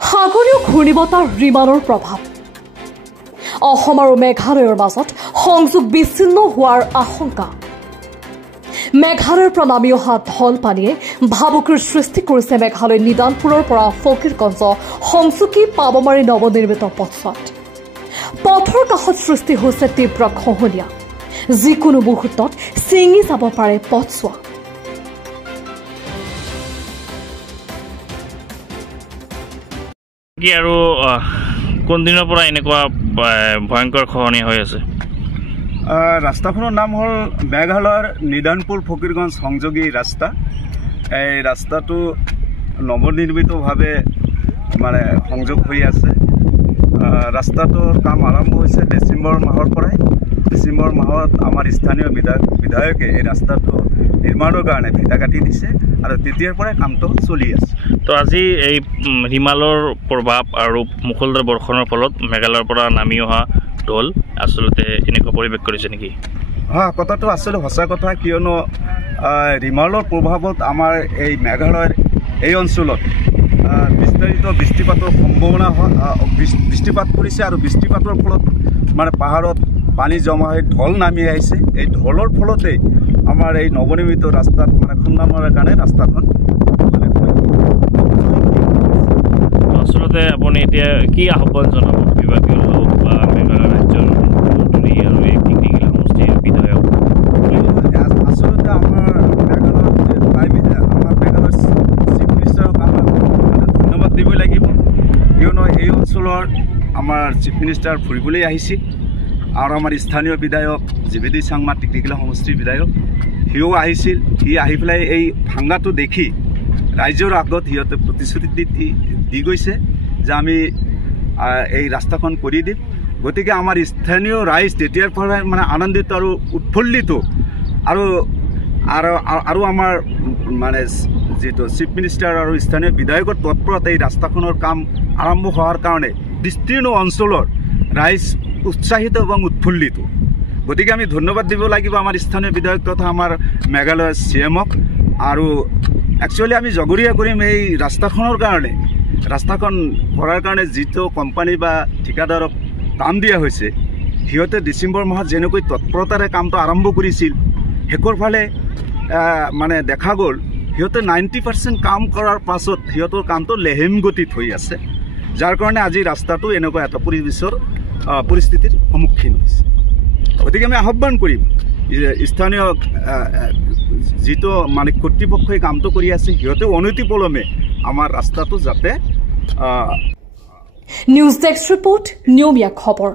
সাগৰীয় ঘূৰ্ণীবতাহ ৰিমানৰ প্ৰভাৱ অসম আৰু মেঘালয়ৰ মাজত সংযোগ বিচ্ছিন্ন হোৱাৰ আশংকা মেঘালয়ৰ পৰা নামি অহা ঢল পানীয়ে ভাবুকিৰ সৃষ্টি কৰিছে মেঘালয় নিদানপুৰৰ পৰা ফকীৰগঞ্জ সংযোগী পাবমাৰী নৱনিৰ্মিত পথছোৱাত পথৰ কাষত সৃষ্টি হৈছে তীব্ৰ খহনীয়া যিকোনো মুহূৰ্তত ছিঙি যাব পাৰে পথছোৱা কি আৰু কোন দিনৰ পৰা এনেকুৱা ভয়ংকৰ খহনীয়া হৈ আছে ৰাস্তাখনৰ নাম হ'ল মেঘালয়ৰ নিদানপুৰ ফকীৰগঞ্জ সংযোগী ৰাস্তা এই ৰাস্তাটো নৱনিৰ্মিতভাৱে মানে সংযোগ হৈ আছে ৰাস্তাটোৰ কাম আৰম্ভ হৈছে ডিচেম্বৰ মাহৰ পৰাই ডিচেম্বৰ মাহত আমাৰ স্থানীয় বিধায়কে এই ৰাস্তাটো নিৰ্মাণৰ কাৰণে ভিটা কাটি দিছে আৰু তেতিয়াৰ পৰাই কামটো চলি আছে তো আজি এই হিমালয়ৰ প্ৰভাৱ আৰু মুখলধাৰ বৰ্ষণৰ ফলত মেঘালয়ৰ পৰা নামি অহা ঢল আচলতে এনেকুৱা পৰিৱেশ কৰিছে নেকি হয় কথাটো আচলতে সঁচা কথা কিয়নো হিমালয়ৰ প্ৰভাৱত আমাৰ এই মেঘালয়ৰ এই অঞ্চলত বিস্তাৰিত বৃষ্টিপাতৰ সম্ভাৱনা বৃষ্টিপাত কৰিছে আৰু বৃষ্টিপাতৰ ফলত মানে পাহাৰত পানী জমা হৈ ঢল নামি আহিছে এই ঢলৰ ফলতে আমাৰ এই নৱনিৰ্মিত ৰাস্তাত মানে খুন্দানৰ কাৰণে ৰাস্তাখন আচলতে আপুনি এতিয়া কি আহ্বান জনাব বিভাগীয় লোক বা মেঘালয় ৰাজ্যৰ মন্ত্ৰী আৰু এই টিকটিকি সমষ্টিৰ বিধায়ক আচলতে আমাৰ মেঘালয়ৰ চিফ মিনিষ্টাৰক আমাৰ ধন্যবাদ দিব লাগিব কিয়নো এই অঞ্চলৰ আমাৰ চিফ মিনিষ্টাৰ ফুৰিবলৈ আহিছিল আৰু আমাৰ স্থানীয় বিধায়ক জিভেদি চাংমা টিকটিকি সমষ্টিৰ বিধায়ক সিও আহিছিল সি আহি পেলাই এই ভাঙাটো দেখি ৰাইজৰ আগত সিহঁতে প্ৰতিশ্ৰুতি দি গৈছে যে আমি এই ৰাস্তাখন কৰি দিম গতিকে আমাৰ স্থানীয় ৰাইজ তেতিয়াৰ পৰাই মানে আনন্দিত আৰু উৎফুল্লিত আৰু আমাৰ মানে যিটো চিফ মিনিষ্টাৰ আৰু স্থানীয় বিধায়কৰ তৎপৰতা এই ৰাস্তাখনৰ কাম আৰম্ভ হোৱাৰ কাৰণে বিস্তীৰ্ণ অঞ্চলৰ ৰাইজ উৎসাহিত এবং উৎফুল্লিত গতিকে আমি ধন্যবাদ দিব লাগিব আমাৰ স্থানীয় বিধায়ক তথা আমাৰ মেঘালয়ৰ চিএমক আৰু একচুৱেলি আমি জগৰীয়া কৰিম এই ৰাস্তাখনৰ কাৰণে ৰাস্তাখন কৰাৰ কাৰণে যিটো কোম্পানী বা ঠিকাদাৰক কাম দিয়া হৈছে সিহঁতে ডিচেম্বৰ মাহত যেনেকৈ তৎপৰতাৰে কামটো আৰম্ভ কৰিছিল শেষৰ ফালে মানে দেখা গ'ল সিহঁতে 90% কাম কৰাৰ পাছত সিহঁতৰ কামটো লেহেম গতিত হৈ আছে যাৰ কাৰণে আজি ৰাস্তাটো এনেকুৱা এটা পৰিস্থিতিৰ সন্মুখীন হৈছে গতিকে আমি আহ্বান কৰিম স্থানীয় যিটো মানে কৰ্তৃপক্ষই কামটো কৰি আছে সিহঁতে অনতিপলমে আমাৰ ৰাস্তাটো যাতে নিউজ ডেস্ক ৰিপোৰ্ট নিয়মীয়া খবৰ